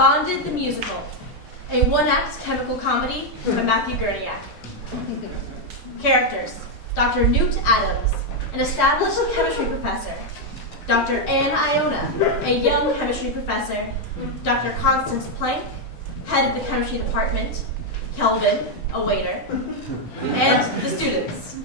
Bonded the Musical, a one-act chemical comedy by Matthew Gurniak. Characters: Dr. Newt Adams, an established chemistry professor. Dr. Iona, a young chemistry professor. Dr. Constance Planck, head of the chemistry department. Kelvin, a waiter. And the students.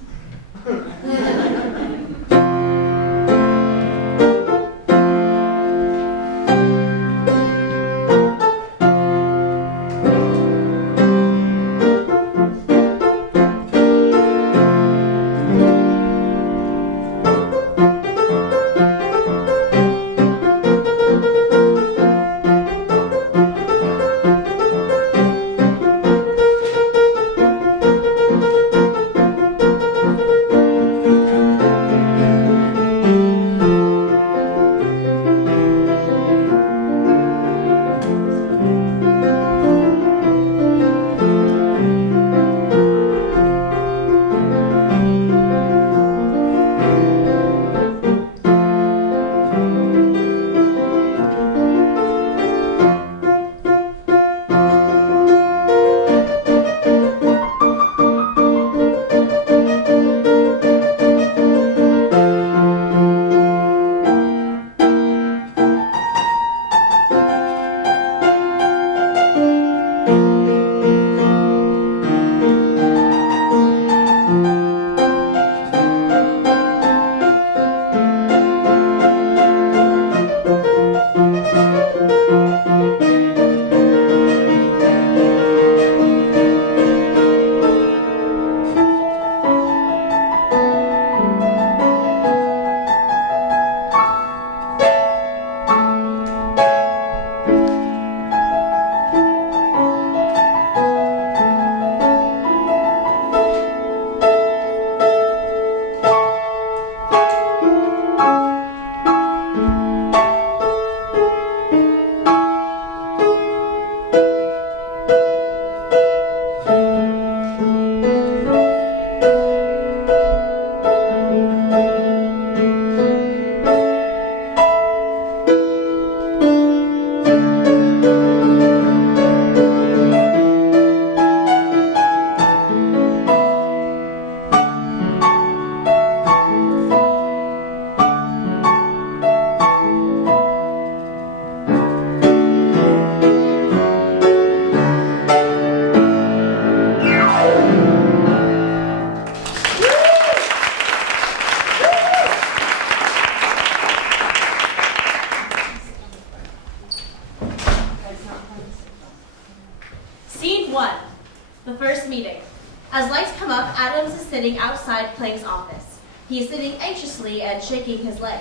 Outside Planck's office. He is sitting anxiously and shaking his leg.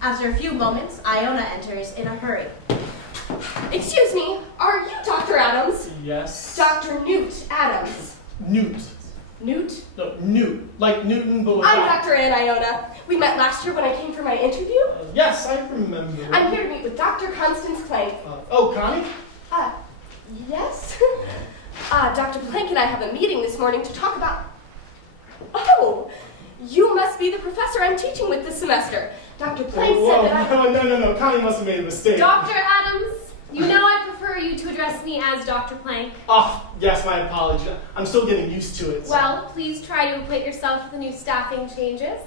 After a few moments, Iona enters in a hurry. Excuse me, are you Dr. Adams? Yes. Dr. Newt Adams. Newt. Newt? No, Newt. Like Newton, but with I'm that. Dr. Iona. We met last year when I came for my interview. Yes, I remember. I'm here to meet with Dr. Constance Planck. Oh, Connie? Yes? Dr. Planck and I have a meeting this morning to talk about... Oh, you must be the professor I'm teaching with this semester. Dr. Planck said that No. Connie must have made a mistake. Dr. Adams, you know I prefer you to address me as Dr. Planck. Oh, yes, my apologies. I'm still getting used to it. Well, please try to acquaint yourself with the new staffing changes.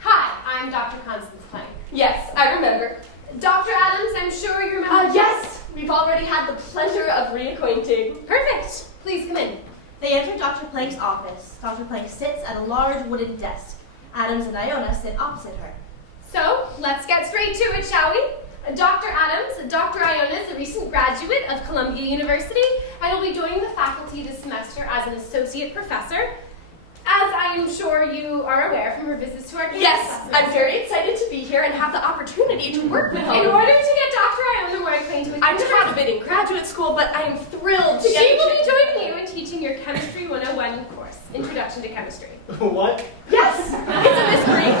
Hi, I'm Dr. Constance Planck. Yes, I remember. Dr. Adams, I'm sure you remember... Yes, we've already had the pleasure of reacquainting. Perfect. Please come in. They enter Dr. Planck's office. Dr. Planck sits at a large wooden desk. Adams and Iona sit opposite her. So, let's get straight to it, shall we? Dr. Adams, Dr. Iona is a recent graduate of Columbia University and will be joining the faculty this semester as an associate professor. As I am sure you are aware from her visits to our campus. Yes, I'm very excited to be here and have the opportunity to work with In order to get Dr. Iona more acquainted with I taught a bit in graduate school, but I am thrilled to get... She will be joining you in teaching your Chemistry 101 course, Introduction to Chemistry. What? Yes, it's a mystery.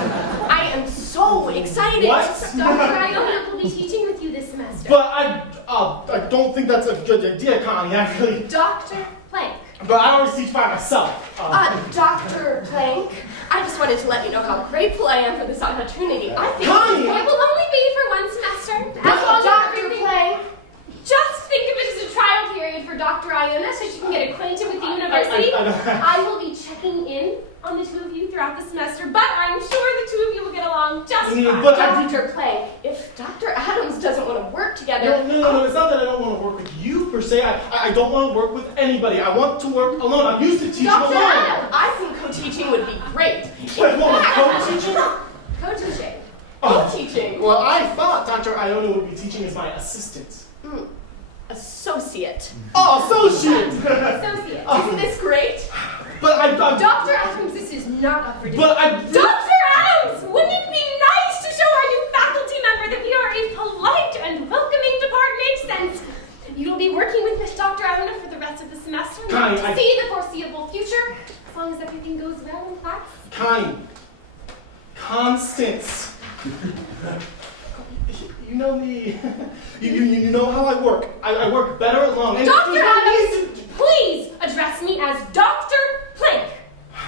I am so excited. What? Dr. Iona will be teaching with you this semester. But I don't think that's a good idea, Connie, actually. Dr. Planck. But I always teach by myself. Dr. Planck, I just wanted to let you know how grateful I am for this opportunity. I think... Connie! It will only be for one semester. As long as Dr. everything... Planck, Just think Cody, I I will be checking in on the two of you throughout the semester, but I'm sure the two of you will get along just fine. But Dr. Planck, if Dr. Adams doesn't want to work together... No, it's not that I don't want to work with you, per se. I don't want to work with anybody. I want to work alone. I'm used to teaching Dr. alone. Adams, I think co-teaching would be great. Wait, co-teaching? Co-teaching. Oh. Co-teaching. Well, I thought Dr. Iona would be teaching as my assistant. Associate. Oh, associate! Associate. Isn't this great? But Dr. Adams, this is not up for debate. But I... Dr. Adams, wouldn't it be nice to show our new faculty member that we are a polite and welcoming department, since you'll be working with Miss Dr. Iona for the rest of the semester and Connie, to see the foreseeable future, as long as everything goes well in class? Connie. Constance. You know me. You know how I work. I work better alone. And Dr. Adams, please address me as Dr. Planck.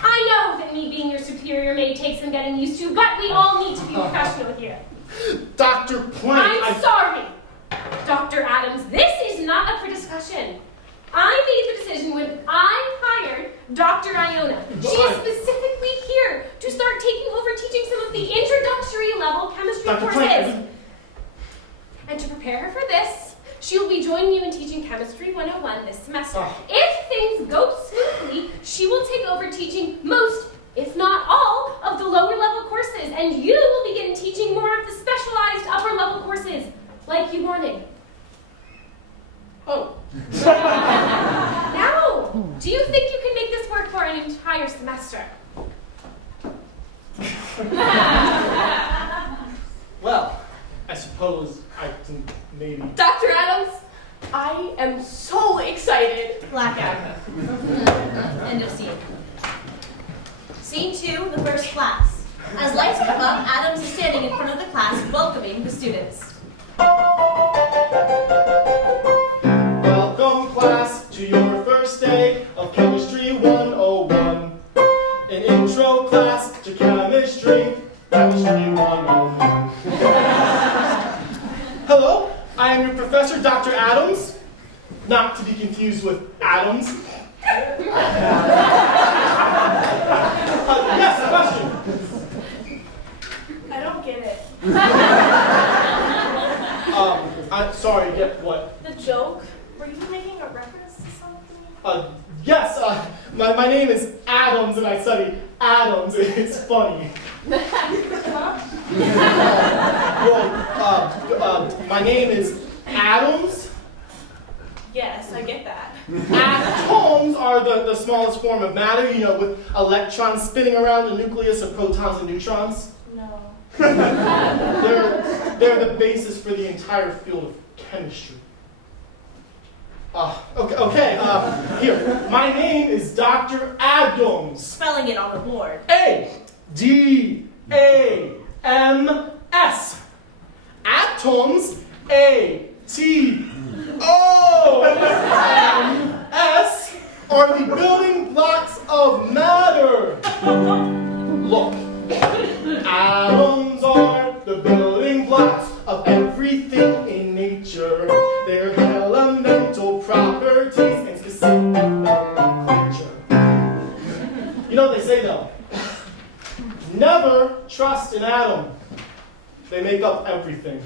I know that me being your superior may take some getting used to, but we all need to be professional here. Dr. Planck. I'm sorry, Dr. Adams. This is not up for discussion. I made the decision when I hired Dr. Iona. She is specifically here to start taking over teaching some of the introductory level chemistry Dr. courses. Planck. And to prepare her for this, she will be joining you in teaching Chemistry 101 this semester. If things go smoothly, she will take over teaching most, if not all, of the lower level courses, and you will begin teaching more of the specialized upper level courses, like you wanted. Oh. Now, do you think you can make this work for an entire semester? Well, I suppose I can maybe... Dr. Adams, I am so excited. Blackout. End of scene. Scene 2, the first class. As lights come up, Adams is standing in front of the class, welcoming the students. Welcome, class, to your first day of Chemistry 101. An intro class to chemistry, Chemistry 101. Hello, I am your professor, Dr. Adams. Not to be confused with Adams. Yes, a question. I don't get it. I'm sorry, get what? The joke? Were you making a reference to something? Yes, my name is Adams and I study atoms. It's funny. My name is Atoms. Yes, I get that. Atoms are the smallest form of matter, with electrons spinning around the nucleus of protons and neutrons. No. They're the basis for the entire field of chemistry. Okay, here. My name is Dr. Adams. Spelling it on the board. A-D-A-M-S. Atoms, A-T-O-M-S, are the building blocks of matter. Look, atoms are the building blocks of everything in nature. Their elemental properties and specific nomenclature. You know what they say though? Never trust an atom. They make up everything.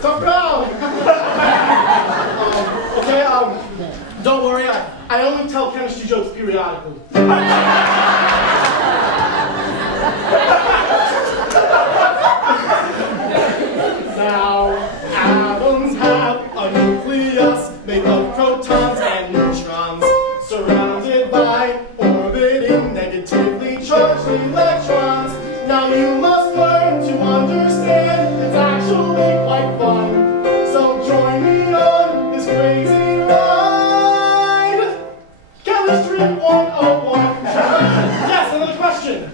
Tough crowd. Okay, don't worry, I only tell chemistry jokes periodically. Now, atoms have a nucleus made of protons and neutrons, surrounded by orbiting negatively charged electrons. Now you must learn to understand, it's actually quite fun. So join me on this crazy ride. Chemistry 101. Yes, another question.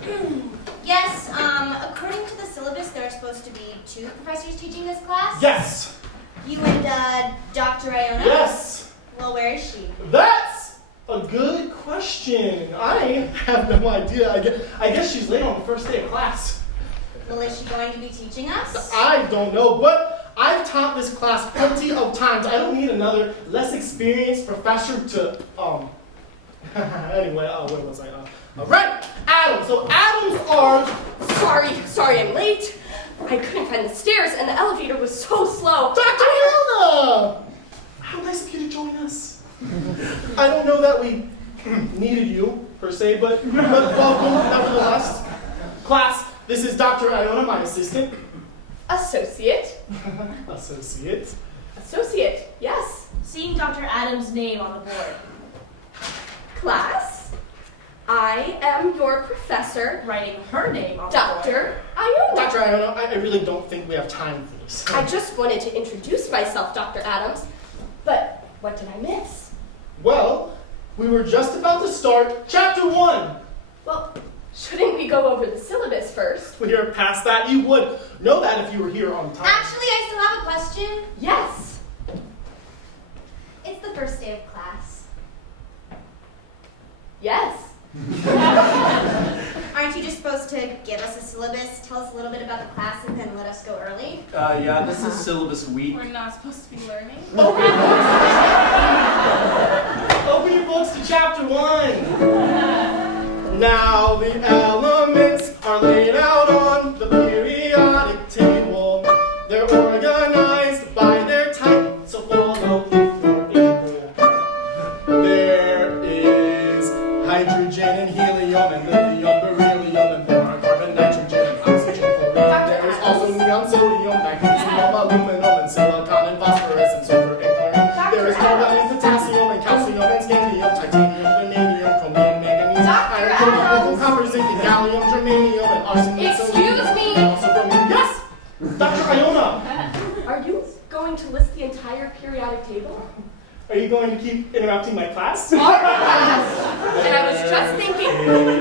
Yes, according to the syllabus, there are supposed to be 2 professors teaching this class. Yes. You and Dr. Iona? Yes. Well, where is she? That's a good question. question. I have no idea. I guess she's late on the first day of class. Well, is she going to be teaching us? I don't know, but I've taught this class plenty of times. I don't need another less experienced professor to, anyway, where was I? Right, atoms. So atoms are... Sorry I'm late. I couldn't find the stairs and the elevator was so slow. Dr. Iona! How nice of you to join us. I don't know that we needed you, per se, but welcome, nevertheless. Class, this is Dr. Iona, my assistant. Associate. Associate, yes. Seeing Dr. Adams' name on the board. Class, I am your professor, Writing her name on the board. Dr. Iona. Dr. Iona, I really don't think we have time for this. I just wanted to introduce myself, Dr. Adams, but what did I miss? Well, we were just about to start Chapter 1. Well, shouldn't we go over the syllabus first? We are past that. You would know that if you were here on time. Actually, I still have a question. Yes. It's the first day of class. Yes. Aren't you just supposed to give us a syllabus, tell us a little bit about the class, and then let us go early? Yeah, this is syllabus week. We're not supposed to be learning. Open your books to Chapter 1. Now the elements are laid out on the periodic table. They're organized by their type, so follow if you're able. There is hydrogen and helium and lithium, beryllium and boron, carbon, nitrogen and oxygen, fluorine. There is also neon, sodium, magnesium, aluminum and silicon and phosphorus and sulfur and chlorine. There is carbon and potassium and calcium and scandium, titanium, vanadium, chromium, manganese, iron, nickel, copper, zinc, and gallium, germanium, and arsenic. Excuse me. And also bromine. Yes, Dr. Iona. Are you going to list the entire periodic table? Are you going to keep interrupting my class? All right. And I was just thinking.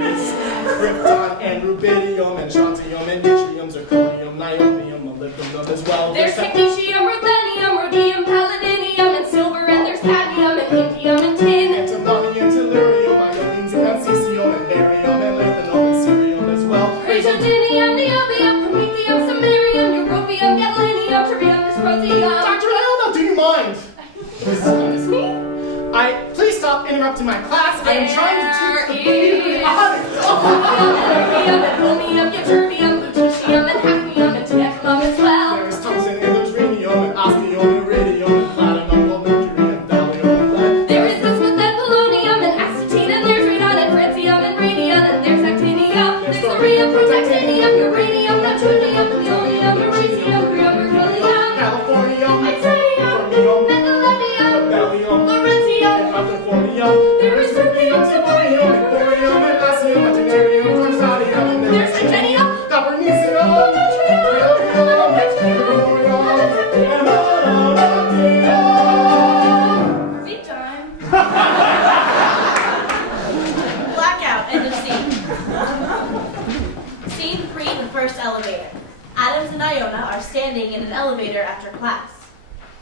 It's krypton and rubidium and strontium and yttrium, zirconium, niobium, molybdenum as well. There's technetium, ruthenium, rhodium, palladium, and silver, and there's cadmium, and indium, and tin. antimony and tellurium, iodines and cesium and barium and lanthanum and cerium as well. Praseodymium, niobium, promethium, samarium, europium, gadolinium, terbium, dysprosium. Dr. Iona, do you mind? Excuse me? Please stop interrupting my class. I am trying to teach the periodic. Terbium, and chromium, ytterbium, lutetium, and hafnium, and technetium as well. There's tungsten and there's rhenium and osmium and iridium and platinum, gold, mercury and thallium and lead. There is bismuth and polonium, and acetine, and there's radon, and francium, and radium, and there's actinium. There's thorium, protactinium, uranium, neptunium, plutonium, magnesium, beryllium, Californium, titanium, fermium, methylenium, bellium, lawrencium. and alcoholium. There is rubium, tellurium, and thorium, and osmium, and titanium, tungstonium, and There's titanium. copernicium, beryllium, and monodium. Are we done? Blackout, end of scene. Scene 3, the first elevator. Adams and Iona are standing in an elevator after class.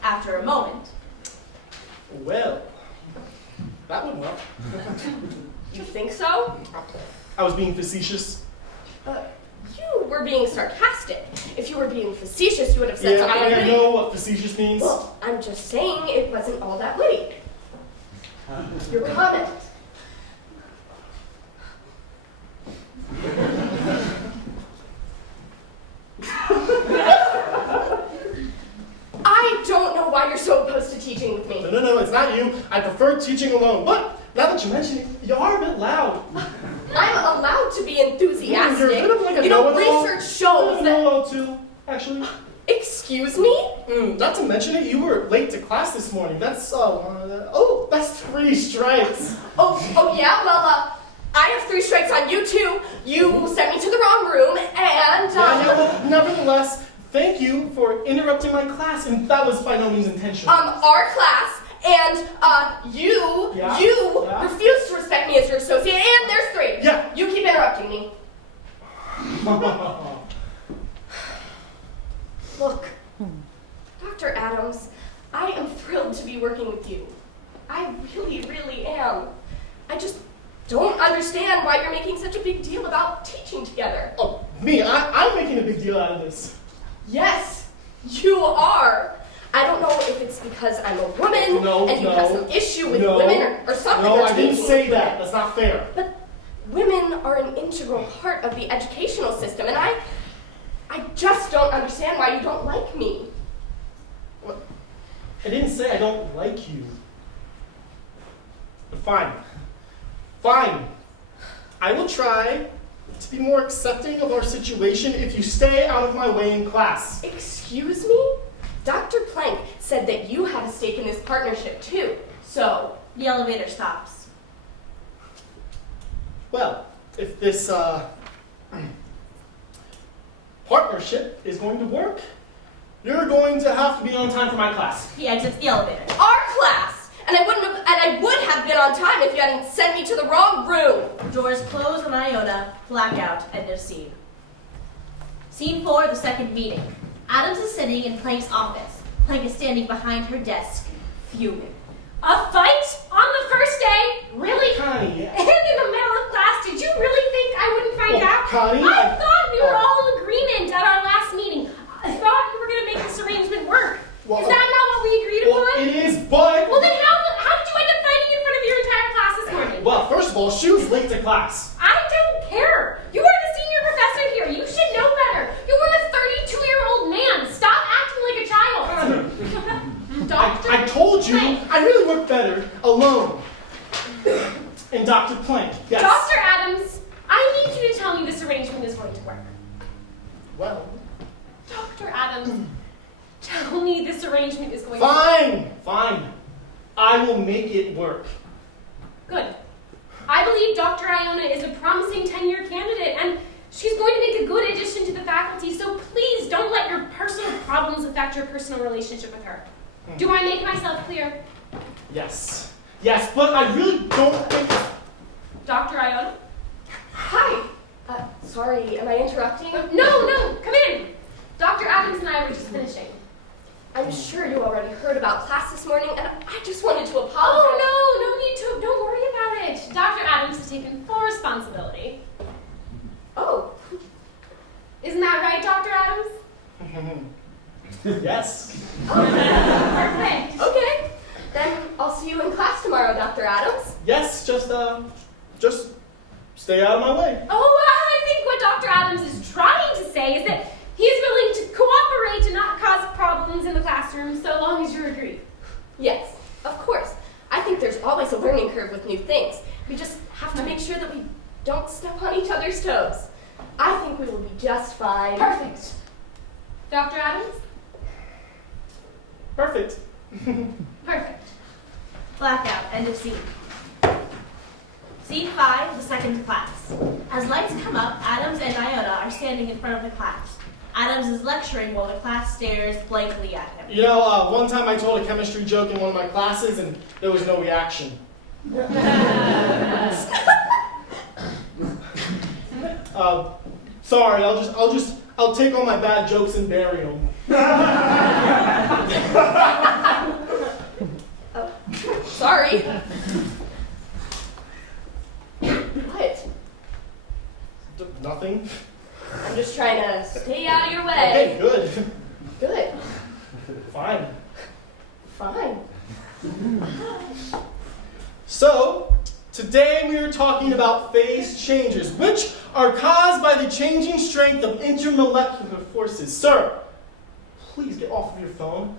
After a moment, Well, that went well. You think so? I was being facetious. You were being sarcastic. If you were being facetious, you would have said Yeah, something I witty. know what facetious means. Well, I'm just saying it wasn't all that witty. Your comment. I don't know why you're so opposed to teaching with me. No, it's not you. I prefer teaching alone. But now that you mention it, you are a bit loud. I'm allowed to be enthusiastic. You're a bit of like a You know, know-it-all. research shows that. No, too, actually. Excuse me? Not to mention it, you were late to class this morning. That's, that's 3 strikes. Oh yeah. Well, I have 3 strikes on you too. You sent me to the wrong room, and Well, nevertheless, thank you for interrupting my class, and that was by no means intentional. our class. And you Yeah? refuse to respect me as your associate, and there's 3. Yeah. You keep interrupting me. Look, Dr. Adams, I am thrilled to be working with you. I really, really am. I just don't understand why you're making such a big deal about teaching together. Oh, me? I'm making a big deal out of this. Yes, you are. I don't know if it's because I'm a woman and you have some issue with women or something. No, I didn't say that. That's not fair. But women are an integral part of the educational system, and I just don't understand why you don't like me. What? I didn't say I don't like you. But fine. Fine. I will try to be more accepting of our situation if you stay out of my way in class. Excuse me? Dr. Planck said that you have a stake in this partnership too, so... The elevator stops. Well, if this partnership is going to work, you're going to have to be on time for my class. He exits the elevator. Our class! And I would have been on time if you hadn't sent me to the wrong room. Doors close on Iona, blackout, end of scene. Scene 4, the second meeting. Adams is sitting in Planck's office. Planck is standing behind her desk, fuming. A fight on the first day? Really? Connie, And in the middle of class, did you really think I wouldn't find out? Connie, I thought we were all in agreement at our last meeting. I thought you were going to make this arrangement work. Well, is that not what we agreed upon? It is, but... Well, then how did you end up fighting in front of your entire class this morning? Well, first of all, she was late to class. I don't care. You are the senior professor here. You should know better. You are a 32-year-old man. Stop acting like a child. Doctor I told you, Planck. I really work better alone. And Dr. Planck, yes. Dr. Adams, I need you to tell me this arrangement is going to work. Well... Dr. Adams, tell me this arrangement is going to Fine, fine. I will make it work. Good. I believe Dr. Iona is a promising tenure candidate, and she's going to make a good addition to the faculty, so please don't let your personal problems affect your personal relationship with her. Do I make myself clear? Yes. Yes, but I really don't think... Dr. Iona? Hi. Sorry, am I interrupting? No, come in. Dr. Adams and I were just finishing. I'm sure you already heard about class this morning, and I just wanted to apologize. Oh, no need to. Don't worry about it. Dr. Adams has taken full responsibility. Oh. Isn't that right, Dr. Adams? Yes. Perfect. Okay. Then I'll see you in class tomorrow, Dr. Adams. Yes, just stay out of my way. Oh, I think what Dr. Adams is trying to say is that he's willing to cooperate and not cause problems in the classroom so long as you agree. Yes, of course. I think there's always a learning curve with new things. We just have to make sure that we don't step on each other's toes. I think we will be just fine. Perfect. Dr. Adams? Perfect. Perfect. Blackout, end of scene. Scene 5, the second class. As lights come up, Adams and Iona are standing in front of the class. Adams is lecturing while the class stares blankly at him. You know, one time I told a chemistry joke in one of my classes and there was no reaction. Sorry, I'll take all my bad jokes and bury them. Sorry. What? Nothing? I'm just trying to stay out of your way. Okay, good. Good. Fine. Fine. So, today we are talking about phase changes, which are caused by the changing strength of intermolecular forces. Sir, please get off of your phone.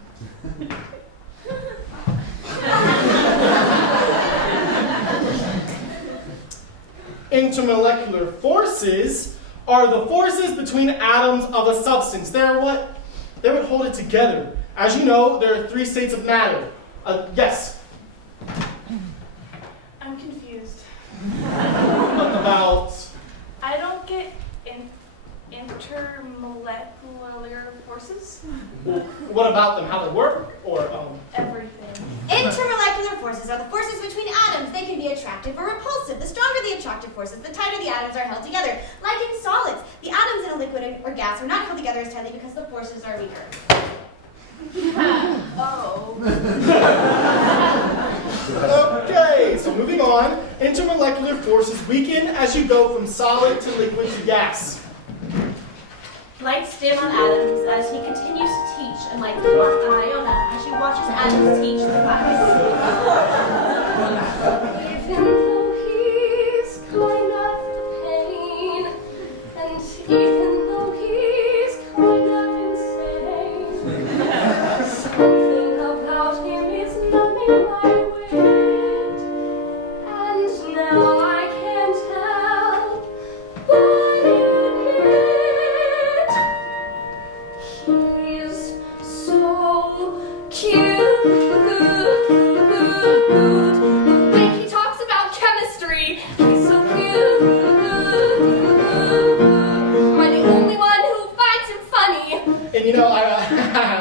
Intermolecular forces are the forces between atoms of a substance. They what hold it together. As you know, there are 3 states of matter. Yes. I'm confused. About... I don't get intermolecular forces. What about them? How they work? Or, Everything. Intermolecular forces are the forces between atoms. They can be attractive or repulsive. The stronger the attractive forces, the tighter the atoms are held together. Like in solids, the atoms in a liquid or gas are not held together as tightly because the forces are weaker. Oh. Okay. Okay, so moving on, intermolecular forces weaken as you go from solid to liquid to gas. Lights dim on Adams as he continues to teach, and lights come on Iona as she watches Adams teach the class. Even though he's kind of a pain, and even though he's kind of insane, something about him is numbing my wit, and now I can't help but admit he's so cute. The way he talks about chemistry, he's so cute. Am I the only one who finds him funny? And you know,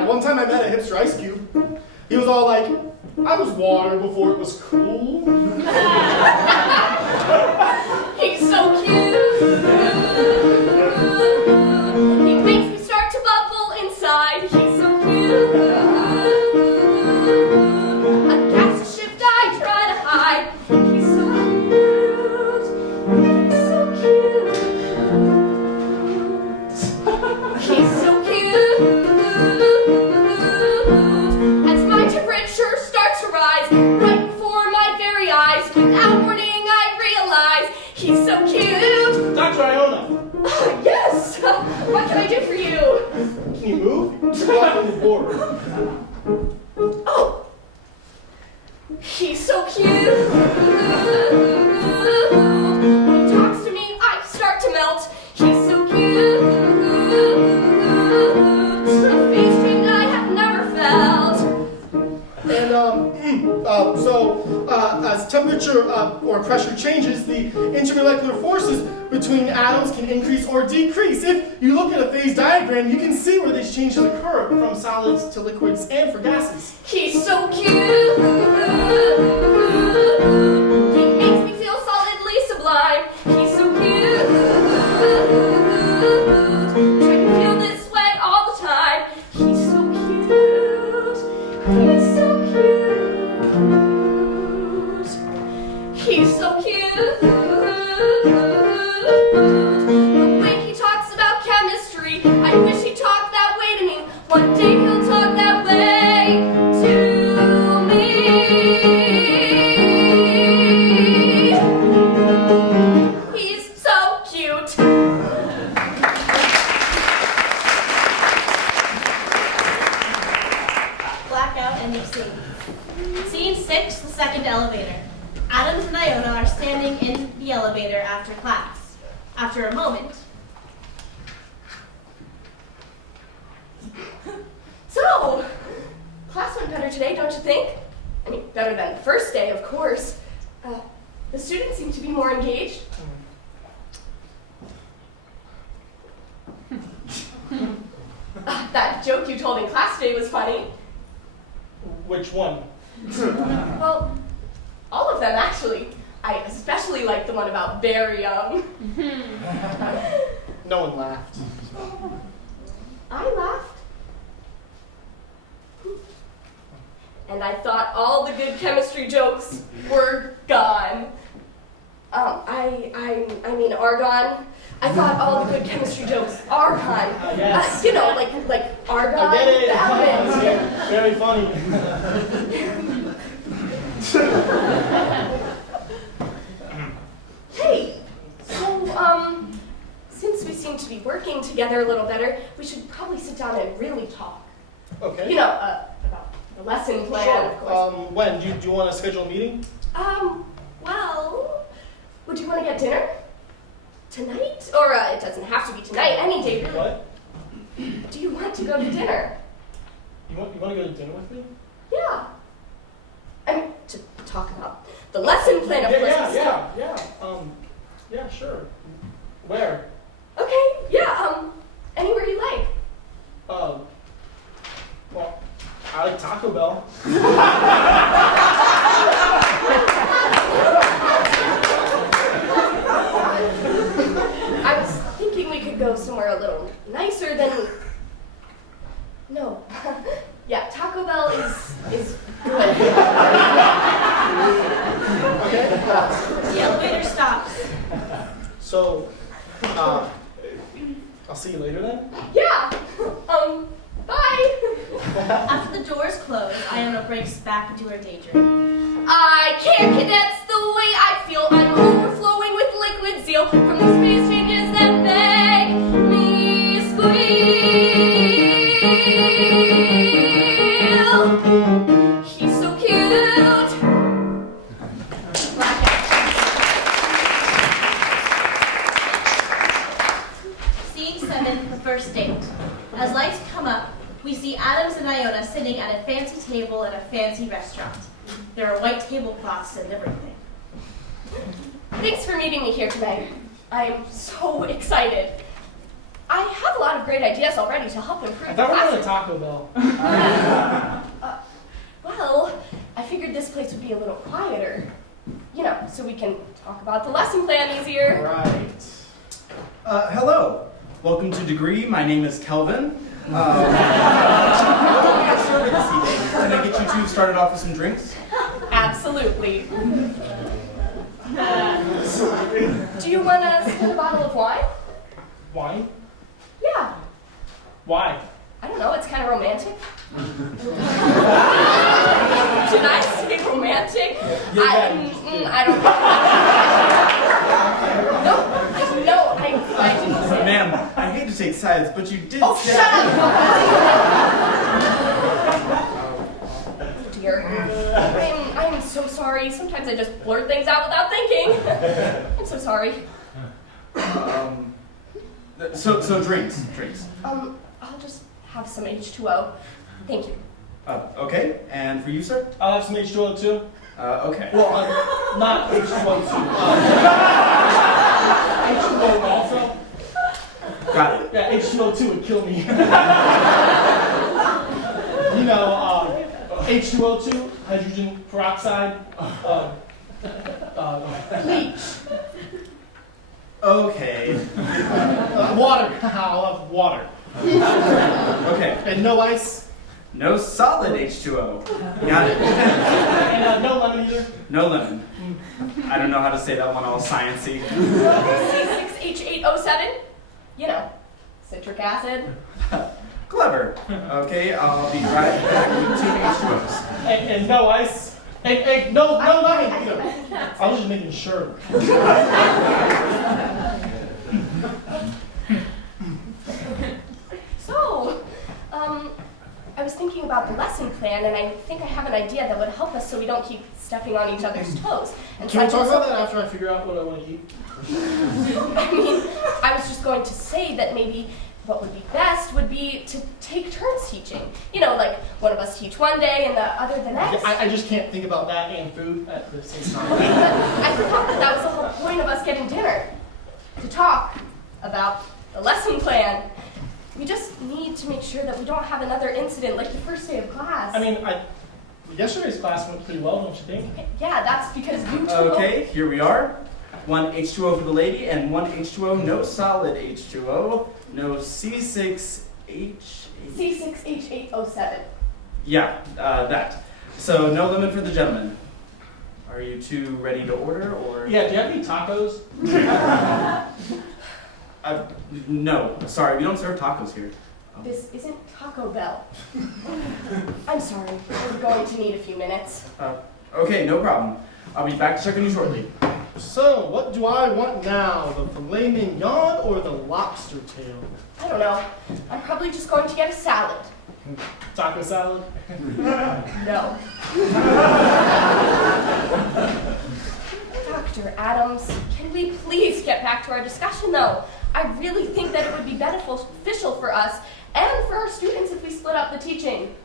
one time I met a hipster Ice Cube. He was all like, I was water before it was cool. He's so cute. He makes me start to bubble inside. He's so cute. A gas shift I try to hide. He's so cute. He's so cute. He's so cute. As my temperature starts to rise, right before my very eyes, without warning I realize he's so cute. Dr. Iona, Yes. What can I do for you? can you move? You're blocking the board. Oh. He's so cute. When he talks to me, I start to melt. He's so cute. A face change I have never felt. And as temperature or pressure changes, the intermolecular forces between atoms can increase or decrease. If you look at a phase diagram, you can see where these changes occur from solids to liquids and for gases. He's so cute. He makes me feel solidly sublime. He's so cute. I can feel this way all the time. He's so cute. He's so cute. He's so cute. The way he talks about chemistry, I wish he talked that way to me. One day he'll talk that way to me. He's so cute. Blackout ending scene. Scene 6, the second elevator. Adams and Iona are standing in the elevator after class. After a moment, So, class went better today, don't you think? I mean, better than the first day, of course. The students seem to be more engaged. That joke you told in class today was funny. Which one? Well, all of them, actually. I especially like the one about barium. No one laughed. I laughed. And I thought all the good chemistry jokes were gone. I mean argon. I thought all the good chemistry jokes are gone. Yes. You know, like argon. I get it. The element. Yeah, very funny. Hey, so since we seem to be working together a little better, we should probably sit down and really talk. Okay. You know, about the lesson plan, of course. When? Do you want to schedule a meeting? Well, would you want to get dinner? Tonight? Or it doesn't have to be tonight, any day really. What? Do you want to go to dinner? You want to go to dinner with me? Yeah. I mean, to talk about the lesson plan, of course. Yeah, sure. Where? Okay, yeah, anywhere you like. Well, I like Taco Bell. I was thinking we could go somewhere a little nicer than... No. Yeah, Taco Bell is good. The elevator stops. So, I'll see you later then? Yeah. Bye. After the doors close, Iona breaks back into her daydream. I can't condense the way I feel. I'm overflowing with liquid zeal from these phase changes that beg me squeal. He's so cute. Scene 7, the first date. As lights come up, we see Adams and Iona sitting at a fancy table at a fancy restaurant. There are white tablecloths and everything. Thanks for meeting me here today. I'm so excited. I have a lot of great ideas already to help improve I thought we were classes. going to Taco Bell. Well, I figured this place would be a little quieter. You know, so we can talk about the lesson plan easier. Right. Hello. Welcome to Degree. My name is Kelvin. What are we serving this evening? Can I get you two started off with some drinks? Absolutely. Do you want to split a bottle of wine? Wine? Yeah. Why? I don't know, it's kind of romantic. Did I say romantic? Yeah, I don't know. No, I didn't say it. Ma'am, I hate to take sides, but you did Oh, say... shut up! Oh, dear. I'm so sorry. Sometimes I just blurt things out without thinking. I'm so sorry. So drinks. I'll just have some H2O. Thank you. Okay, and for you, sir? I'll have some H2O too. Okay. Well, not H2O too. H2O also. Got it. Yeah, H2O2 would kill me. You know, H2O2, hydrogen peroxide, bleach. Okay. Water. I'll have water. Okay. And no ice. No solid H2O. Got it. And no lemon either. No lemon. I don't know how to say that one all sciencey. C6H8O7? You know, citric acid. Clever. Okay, I'll be right back with 2 H2Os. And no ice. And no lemon either. I was just making sure. So, I was thinking about the lesson plan, and I think I have an idea that would help us so we don't keep stepping on each other's toes. And Can we so talk about that after I figure out what I want to eat? I mean, I was just going to say that maybe what would be best would be to take turns teaching. You know, like one of us teach one day and the other the next. I just can't think about that and food at the same time. Okay, but I thought that was the whole point of us getting dinner. To talk about the lesson plan. We just need to make sure that we don't have another incident like the first day of class. I mean, yesterday's class went pretty well, don't you think? Yeah, that's because you two... Okay, here we are. 1 H2O for the lady and 1 H2O, no solid H2O, no C6H8. C6H8O7. Yeah, that. So no lemon for the gentleman. Are you two ready to order, or? Yeah, do you have any tacos? No, sorry, we don't serve tacos here. This isn't Taco Bell. I'm sorry, we're going to need a few minutes. Okay, no problem. I'll be back to check on you shortly. So, what do I want now? The filet mignon or the lobster tail? I don't know. I'm probably just going to get a salad. Taco salad? No. Dr. Adams, can we please get back to our discussion, though? I really think that it would be beneficial for us and for our students if we split up the teaching.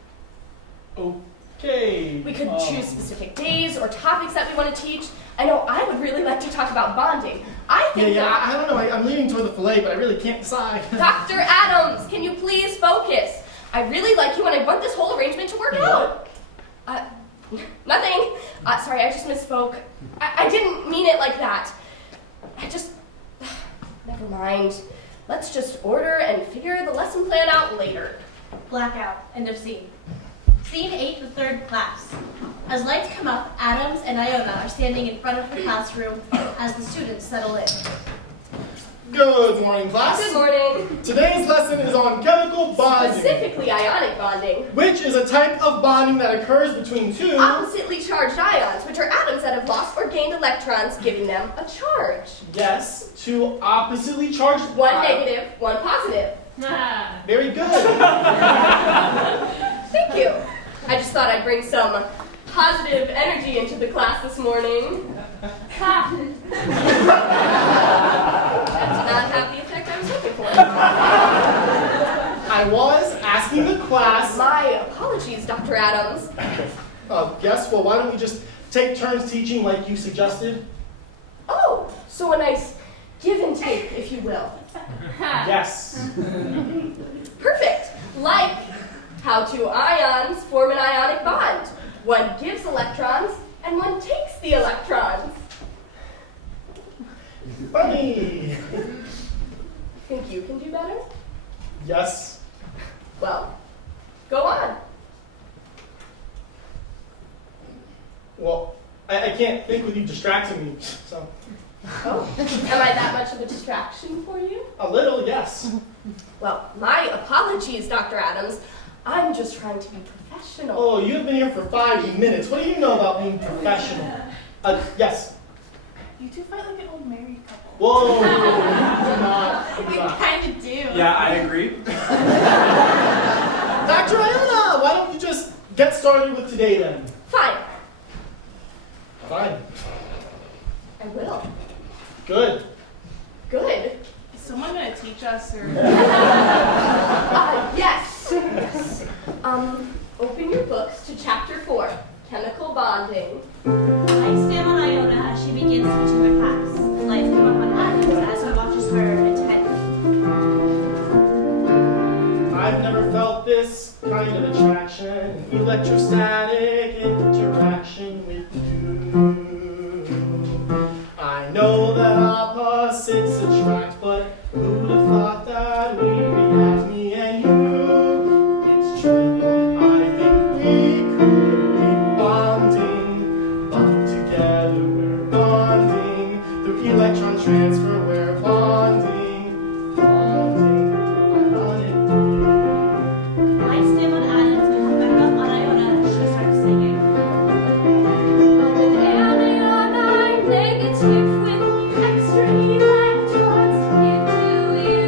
Okay. We could choose specific days or topics that we want to teach. I know I would really like to talk about bonding. I think I don't know. I'm leaning toward the filet, but I really can't decide. Dr. Adams, can you please focus? I really like you and I want this whole arrangement to work out. Nothing. Sorry, I just misspoke. I didn't mean it like that. Never mind. Let's just order and figure the lesson plan out later. Blackout. End of scene. Scene 8, the third class. As lights come up, Adams and Iona are standing in front of the classroom as the students settle in. Good morning, class. Good morning. Today's lesson is on chemical bonding, Specifically ionic bonding. which is a type of bonding that occurs between two. Oppositely charged ions, which are atoms that have lost or gained electrons, giving them a charge. Yes, two oppositely charged. One negative, one positive. Very good. Thank you. I just thought I'd bring some positive energy into the class this morning. That did not have the effect I was looking for. I was asking the class. My apologies, Dr. Adams. Yes, well, why don't we just take turns teaching like you suggested? Oh, so a nice give and take, if you will. Yes. Perfect. Like how two ions form an ionic bond. One gives electrons, and one takes the electrons. Funny. Think you can do better? Yes. Well, go on. Well, I can't think with you distracting me, so. Oh, am I that much of a distraction for you? A little, yes. Well, my apologies, Dr. Adams. I'm just trying to be professional. Oh, you've been here for 5 minutes. What do you know about being professional? Yes. You two fight like an old married couple. Whoa. We're not. We kind of do. Yeah, I agree. Dr. Iona, why don't you just get started with today then? Fine, Fine. I will. Good. Good. Is someone going to teach us or? Yes. Yes. Open your books to chapter 4, chemical bonding. Lights dim on Iona as she begins teaching the class. Lights come up on Adams as he watches her intently. I've never felt this kind of attraction, electrostatic interaction with you. I know that opposites attract, but who'd have thought that we'd react, me and you? It's true, I think we could be bonding, bond together, we're bonding, through electron transfer, we're bonding, bonding, ironically. Lights dim on Adams and come back up on Iona as she starts singing. With anion, I'm negative with extra electrons to give to you.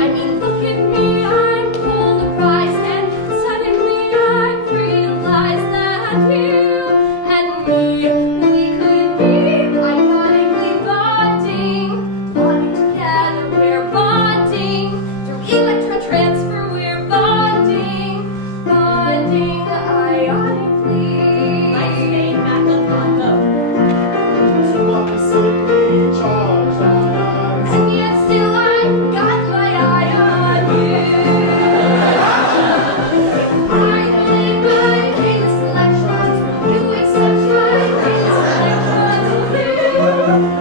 I mean, look at me, I'm polarized, and suddenly I've realized that you and me, we could be ironically bonding, bonding together, we're bonding, through electron transfer, we're bonding, bonding ionically. Lights fade back up on both. So oppositely charged ions. And yet still I've got my eye on you. I believe my greatest electrons, you accept my greatest electrons too.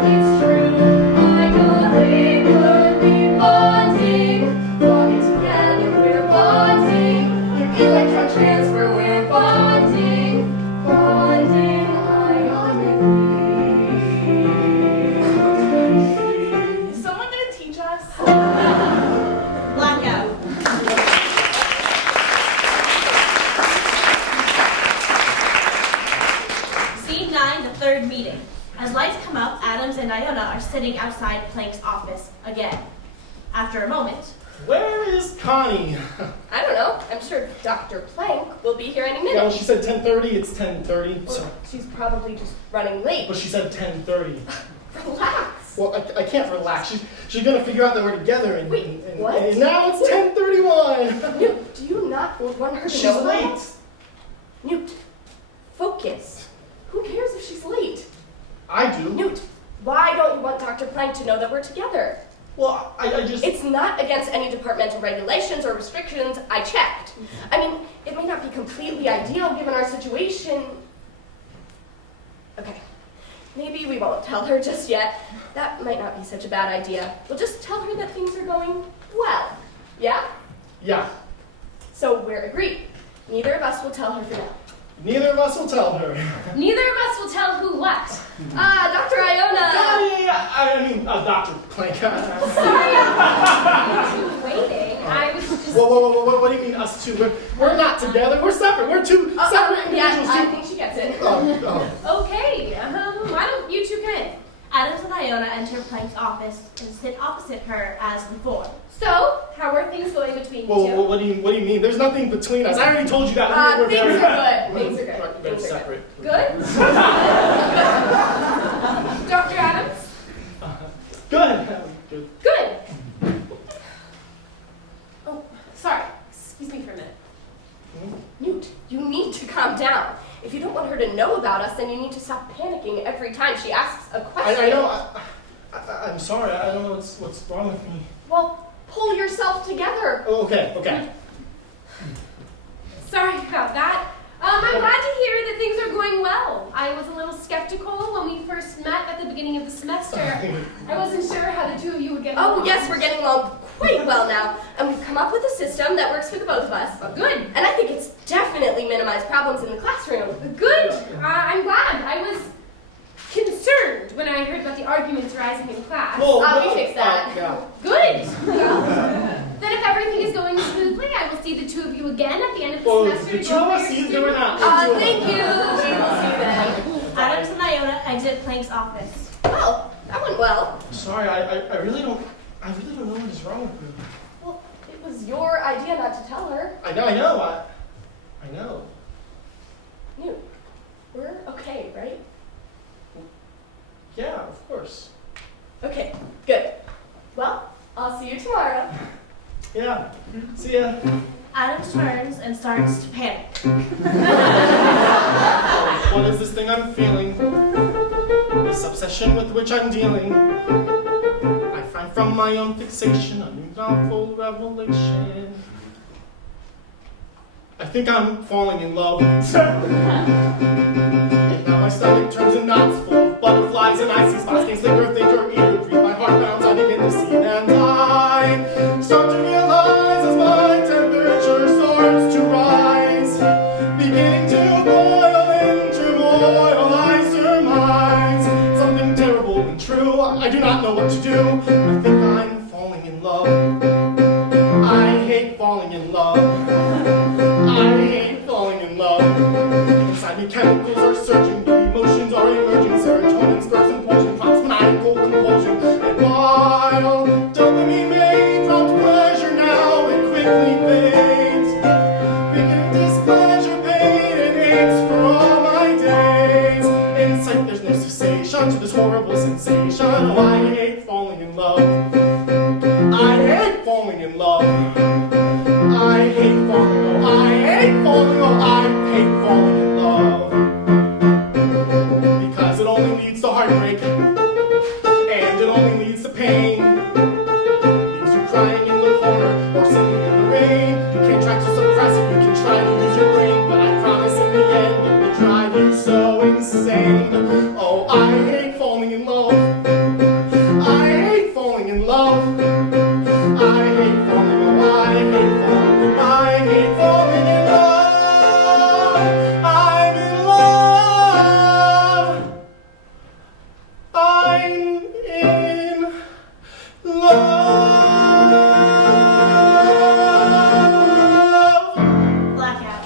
It's true, I know we could be bonding, bonding together, we're bonding, through electron transfer, we're bonding, bonding ionically. Is someone going to teach us? Blackout. Scene 9, the third meeting. As lights come up, Adams and Iona are sitting outside Planck's office again. After a moment, Where is Connie? I don't know. I'm sure Dr. Planck will be here any Yeah, well, minute. she said 10:30. It's 10:30. So, Well, she's probably just running late. but she said 10:30. Relax. Well, I can't relax. She's gonna figure out that we're together. And, Wait, and, what? and now it's 10:31. Newt, do you not want her to She's know late. that? Newt, focus. Who cares if she's late? I do. Newt, why don't you want Dr. Planck to know that we're together? Well, I just. It's not against any departmental regulations or restrictions. I checked. I mean, it may not be completely ideal given our situation. Okay, maybe we won't tell her just yet. That might not be such a bad idea. We'll just tell her that things are going well. Yeah? Yeah. So we're agreed. Neither of us will tell her for now. Neither of us will tell her. Neither of us will tell who what. Dr. Iona! I mean, Dr. Planck. Sorry, I'm waiting. I was just... Whoa, what do you mean us two? We're not together, we're separate. We're two separate Yeah, individuals. I think she gets it. Okay, why don't you two come in? Adams and Iona enter Planck's office and sit opposite her as before. So, how are things going between you two? Whoa, what do you mean? There's nothing between us. I already told you that. Things very- are good. Things are good. We're Things are separate. Good? Dr. Adams? Good. Good. Oh, sorry. Excuse me for a minute. Newt, you need to calm down. If you don't want her to know about us, then you need to stop panicking every time she asks a question. I know. I'm sorry. I don't know what's wrong with me. Well, pull yourself together. Oh, okay. Sorry about that. I'm glad to hear that things are going well. I was a little skeptical when we first met at the beginning of the semester. I wasn't sure how the two of you would get along. Oh, yes, we're getting along quite well now. And we've come up with a system that works for the both of us. Good. And I think it's definitely minimized problems in the classroom. Good. I'm glad. I was concerned when I heard about the arguments rising in class. We fixed that. Yeah. Good. Well, then if everything is going smoothly, I will see the two of you again at the end of the semester. The two of us, you do it now. Thank you. We will see you then. Adams and Iona exit Planck's office. Well, that went well. Sorry, I really don't know what is wrong with me. Well, it was your idea not to tell her. I know. Newt, we're okay, right? Yeah, of course. Okay, good. Well, I'll see you tomorrow. Yeah. See ya. Adams turns and starts to panic. What is this thing I'm feeling? This obsession with which I'm dealing. I find from my own fixation a new novel revelation. I think I'm falling in love. And now my stomach turns in knots full of butterflies and icy spots. Things linger, thinker, eager, breathe. My heart bounds, I begin to see and I start to realize as my temperature starts to rise. Beginning to boil in turmoil, I surmise something terrible and true. I do not know what to do. I think I'm falling in love. I hate falling in love. I hate falling in love. Inside me chemicals are surging, new emotions are emerging. Serotonin spurs impulsion, prompts maniacal compulsion. And while dopamine may prompt pleasure, now it quickly fades. Beginning displeasure, pain, and aches for all my days. In sight there's no cessation to this horrible sensation. Oh, I hate falling in love. I hate falling in love. I hate falling, oh, I hate falling, oh, I hate falling in love. Because it only leads to heartbreak, and it only leads to pain. Leaves you crying in the corner, or singing in the rain. You can't try to suppress it, you can try to use your brain, but I promise in the end it will drive you so insane. Oh, I hate falling in love. I hate falling in love. I hate falling, oh, I hate falling, I hate falling in love. I'm in love. I'm in love. Blackout.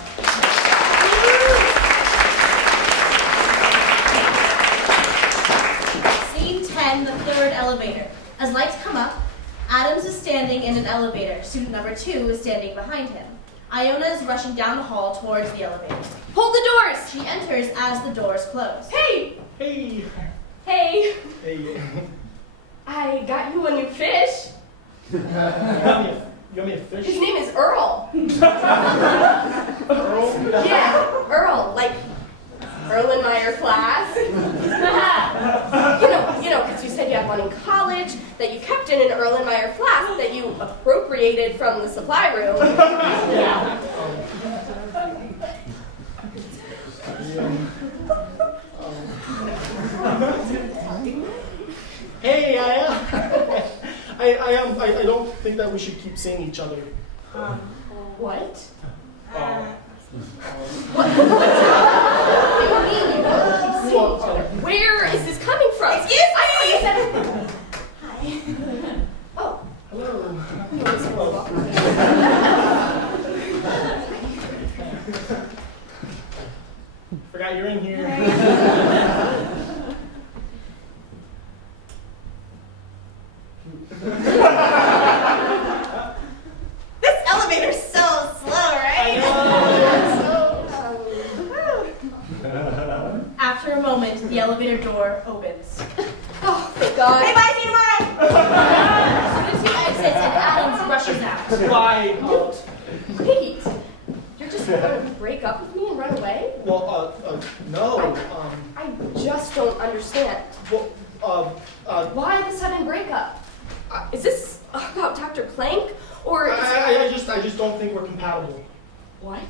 Scene 10, the third elevator. As lights come up, Adams is standing in an elevator. Student number 2 is standing behind him. Iona is rushing down the hall towards the elevator. Hold the doors! She enters as the doors close. Hey! Hey. Hey! Hey. I got you a new fish. You got me a fish? His name is Earl. Earl? Yeah, Earl, like Erlenmeyer class. you know, because you said you had one in college that you kept in an Erlenmeyer flask that you appropriated from the supply room. Yeah. Hey, I don't think that we should keep seeing each other. What? What do you mean you don't keep seeing each other? Where is this coming from? Excuse me! I thought you said... Hi. Oh, Hello. Forgot you're in here. This elevator's so slow, right? After a moment, the elevator door opens. oh, thank God. Hey, bye, see you tomorrow! As soon as he exits and Adams rushes out. Fly out. Wait, you're just going to break up with me and run away? Well, no. I just don't understand. Why the sudden breakup? Is this about Dr. Planck? Or is I just don't think we're compatible. What?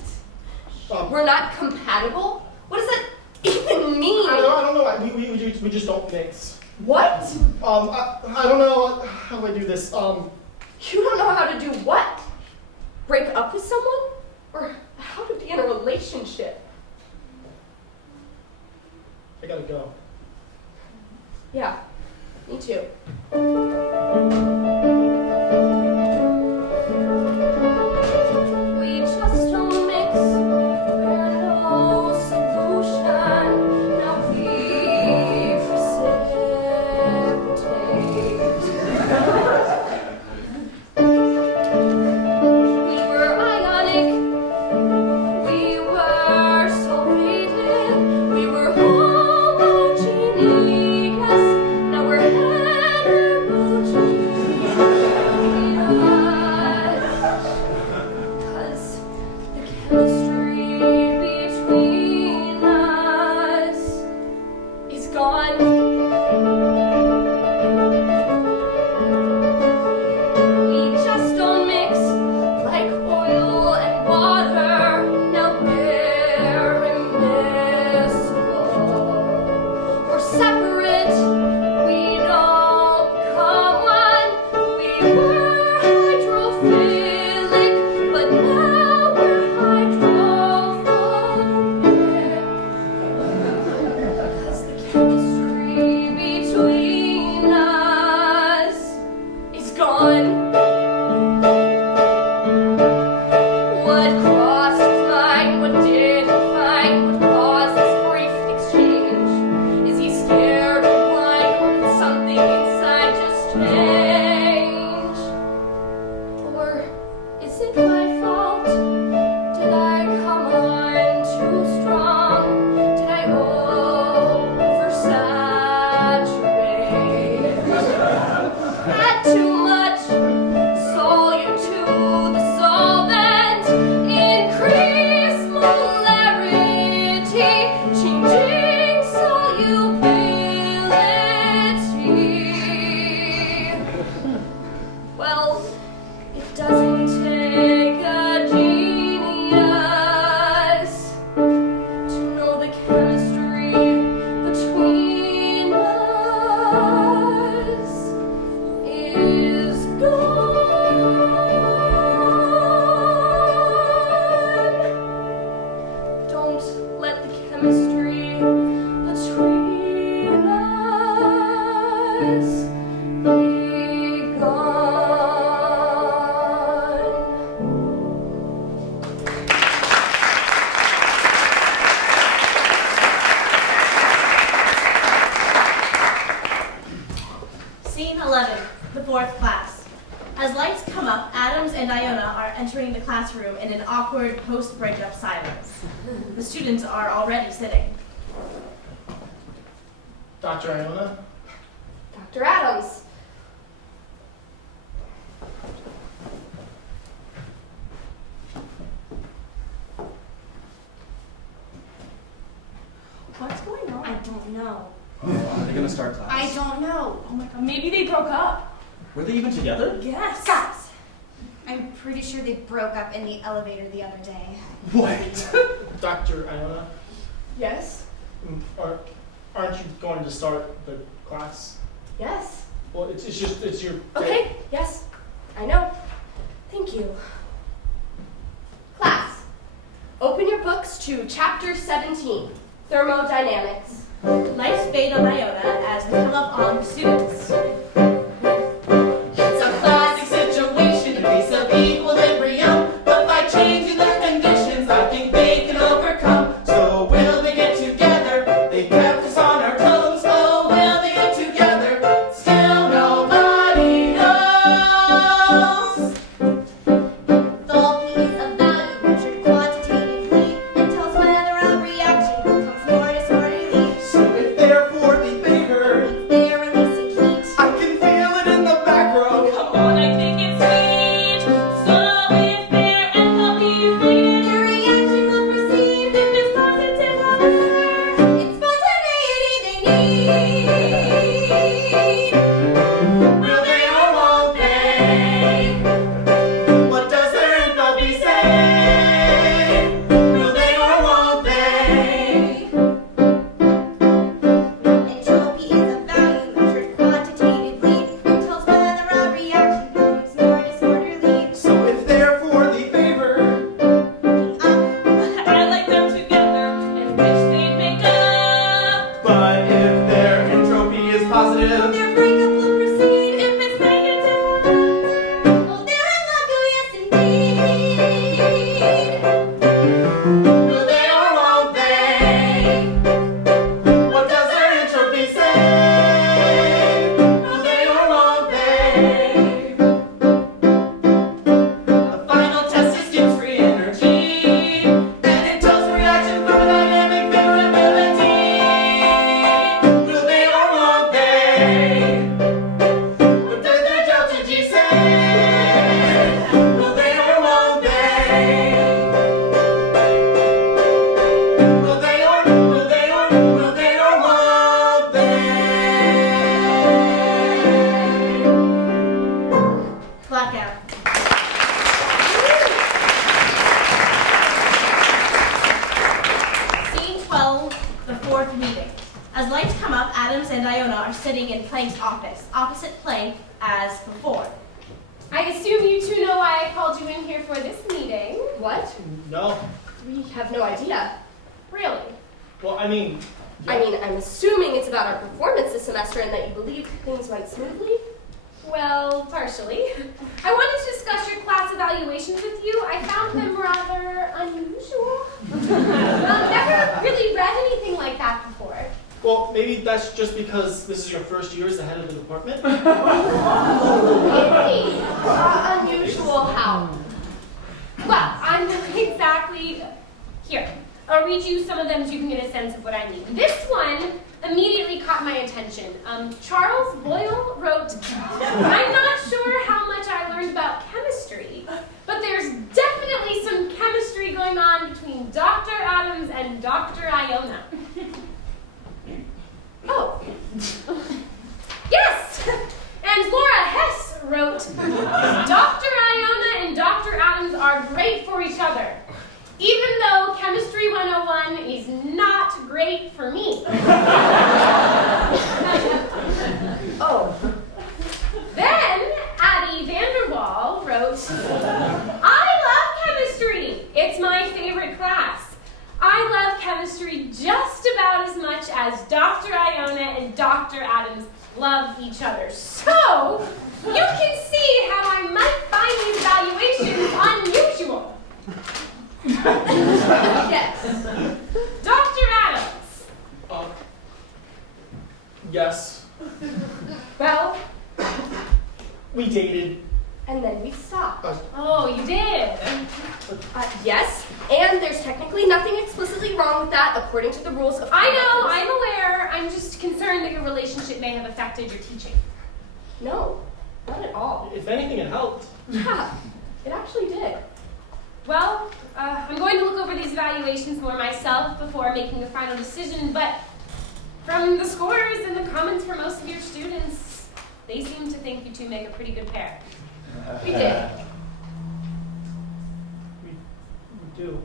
Um, We're not compatible? What does that even mean? I don't know. We just don't mix. What? I don't know how do I do this. You don't know how to do what? Break up with someone? Or how to be in a relationship? I gotta go. Yeah, me too. We just don't mix. We're no solution. Now we precipitate. We were ionic. We were solvated. We were homogeneous. Now we're heterogeneous. 'Cause the chemistry between us is gone. We just don't mix like oil and water. Now we're immiscible. We're separate. We don't become one. We were hydrophilic, but now we're hydrophobic. 'Cause the chemistry between us is gone. What crossed his mind? What didn't find? What caused this brief exchange? Is he scared or blind, or did something inside just change? Or is it my fault? Did I come on too strong? Did I oversaturate? Had too much. Solute to the solvent. Increase molarity. Changing solubility. Well, it doesn't take a genius to know the chemistry between us is gone. Don't let the chemistry between us be gone. Scene 11, the fourth class. As lights come up, Adams and Iona are entering the classroom in an awkward post-breakup silence. The students are already sitting. Dr. Iona? Dr. Adams. What's going on? I don't know. Are they gonna start class? I don't know. Oh my God, maybe they broke up. Were they even together? Yes. Guys, I'm pretty sure they broke up in the elevator the other day. What? Dr. Iona? Yes? Aren't you going to start the class? Yes. Well, it's your... Okay, yes. I know. Thank you. Class, open your book books to Chapter 17, Thermodynamics. Lights fade on Iona as we come up on the students. It's a classic situation, a case of equilibrium. But by changing their conditions, I think they can overcome. So will they get together? They kept us on our toes. So will they get together? Still nobody knows. Enthalpy is a value measured quantitatively and tells whether a reaction becomes more disorderly. So if therefore the favor, They are releasing heat. I can feel it in the back row. Come on, I think it's sweet. So if their enthalpy is negative, The reaction will proceed. if it's positive, however, It's spontaneity they need. Will they or won't they? What does their enthalpy say? Will they or won't they? Entropy is a value measured quantitatively and tells whether a reaction becomes more disorderly. So if therefore the favor, I like them together and wish they'd make up. but if their entropy is positive, Their breakup will proceed. If it's negative, Oh, they're in love, oh yes indeed. Will they or won't they? What does their entropy say? Will they or won't they? The final test is gives free energy, and it tells reaction thermodynamic variability. Will they or won't they? What does their delta G say? Will they or won't they? Will they or won't they? Blackout. Scene 12, the fourth meeting. As lights come up, Adams and Iona are sitting in Planck's office, opposite Planck as before. I assume you two know why I called you in here for this meeting. What? no. We have no idea. Really? Well, I mean, I'm assuming it's about our performance this semester and that you believe things went smoothly. Well, partially. I wanted to discuss your class evaluations with you. I found them rather unusual. Never really read anything like that before. well, maybe that's just because this is your first year as the head of the department. Really? Unusual how? Well, I'm not exactly... Here, I'll read you some of them so you can get a sense of what I mean. This one immediately caught my attention. Charles Boyle wrote, I'm not sure how much I learned about chemistry, but there's definitely some chemistry going on between Dr. Adams and Dr. Iona. Oh. Yes! And Laura Hess wrote, Dr. Iona and Dr. Adams are great for each other, even though Chemistry 101 is not great for me. Oh. Then Addie Vanderwall wrote, I love chemistry. It's my favorite class. I love chemistry just about as much as Dr. Iona and Dr. Adams love each other. So, you can see how I might find these evaluations unusual. Yes. Dr. Adams. Yes, Well, we dated. And then we stopped. oh, you did. Yes, and there's technically nothing explicitly wrong with that according to the rules of I know, I'm aware. I'm just concerned that your relationship may have affected your teaching. No, not at all. If anything, it helped. Yeah, it actually did. Well, I'm going to look over these evaluations more myself before making a final decision, but from the scores and the comments from most of your students, they seem to think you two make a pretty good pair. We did. We do.